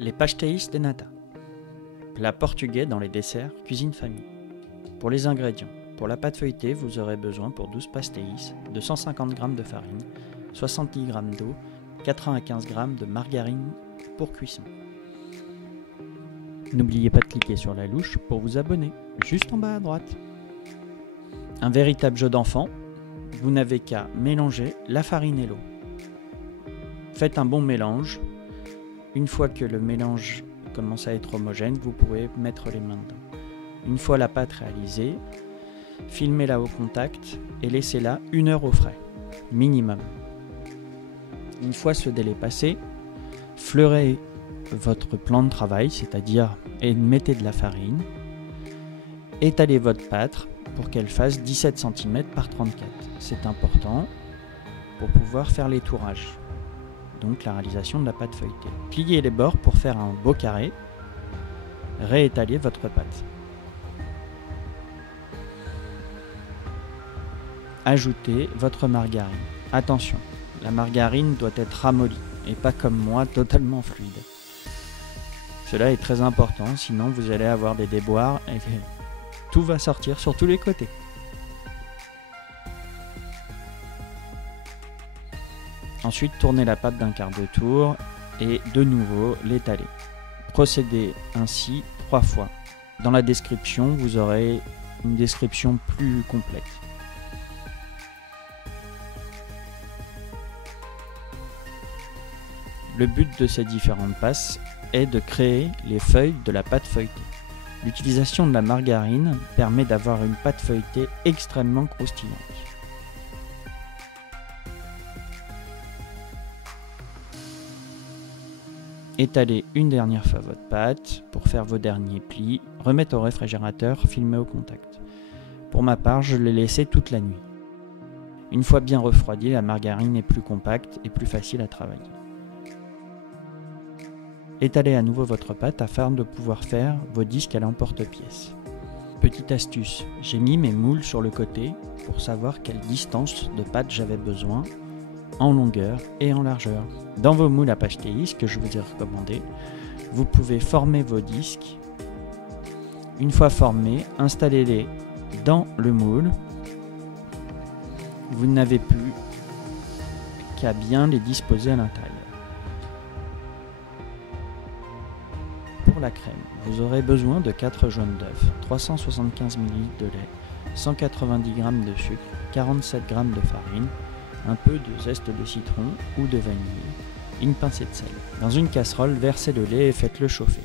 Les pastéis de nata. Plat portugais dans les desserts, cuisine famille. Pour les ingrédients, pour la pâte feuilletée, vous aurez besoin pour 12 pastéis de 150 g de farine, 70 g d'eau, 95 g de margarine pour cuisson. N'oubliez pas de cliquer sur la louche pour vous abonner, juste en bas à droite. Un véritable jeu d'enfant, vous n'avez qu'à mélanger la farine et l'eau. Faites un bon mélange. Une fois que le mélange commence à être homogène, vous pouvez mettre les mains dedans. Une fois la pâte réalisée, filmez-la au contact et laissez-la 1 heure au frais, minimum. Une fois ce délai passé, fleurez votre plan de travail, c'est-à-dire mettez de la farine, étalez votre pâte pour qu'elle fasse 17 cm par 34. C'est important pour pouvoir faire l'étourage. Donc la réalisation de la pâte feuilletée. Pliez les bords pour faire un beau carré. Réétalez votre pâte. Ajoutez votre margarine. Attention, la margarine doit être ramollie et pas comme moi, totalement fluide. Cela est très important, sinon vous allez avoir des déboires et tout va sortir sur tous les côtés. Ensuite, tournez la pâte d'un quart de tour et de nouveau l'étaler. Procédez ainsi 3 fois. Dans la description, vous aurez une description plus complète. Le but de ces différentes passes est de créer les feuilles de la pâte feuilletée. L'utilisation de la margarine permet d'avoir une pâte feuilletée extrêmement croustillante. Étalez une dernière fois votre pâte pour faire vos derniers plis, remettre au réfrigérateur, filmer au contact. Pour ma part, je l'ai laissé toute la nuit. Une fois bien refroidie, la margarine est plus compacte et plus facile à travailler. Étalez à nouveau votre pâte afin de pouvoir faire vos disques à l'emporte-pièce. Petite astuce, j'ai mis mes moules sur le côté pour savoir quelle distance de pâte j'avais besoin en longueur et en largeur. Dans vos moules à pastéis que je vous ai recommandé, vous pouvez former vos disques. Une fois formés, installez-les dans le moule. Vous n'avez plus qu'à bien les disposer à l'intérieur. Pour la crème, vous aurez besoin de 4 jaunes d'œufs, 375 ml de lait, 190 g de sucre, 47 g de farine, un peu de zeste de citron ou de vanille, une pincée de sel. Dans une casserole, versez le lait et faites-le chauffer.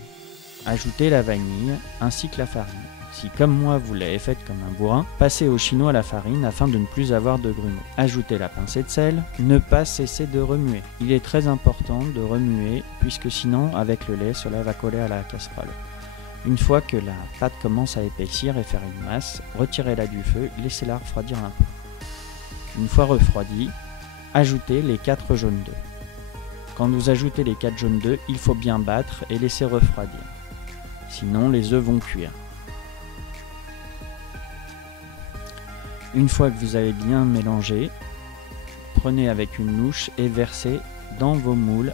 Ajoutez la vanille ainsi que la farine. Si comme moi vous l'avez faite comme un bourrin, passez au chinois la farine afin de ne plus avoir de grumeaux. Ajoutez la pincée de sel, ne pas cesser de remuer. Il est très important de remuer puisque sinon avec le lait cela va coller à la casserole. Une fois que la pâte commence à épaissir et faire une masse, retirez-la du feu, laissez-la refroidir un peu. Une fois refroidi, ajoutez les 4 jaunes d'œufs. Quand vous ajoutez les 4 jaunes d'œufs, il faut bien battre et laisser refroidir. Sinon, les œufs vont cuire. Une fois que vous avez bien mélangé, prenez avec une louche et versez dans vos moules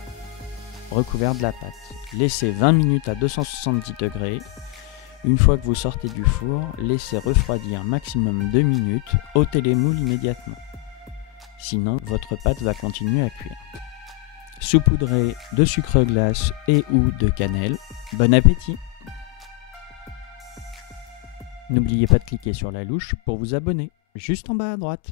recouverts de la pâte. Laissez 20 minutes à 270 degrés. Une fois que vous sortez du four, laissez refroidir maximum 2 minutes, ôtez les moules immédiatement. Sinon, votre pâte va continuer à cuire. Saupoudrez de sucre glace et ou de cannelle. Bon appétit! N'oubliez pas de cliquer sur la louche pour vous abonner, juste en bas à droite.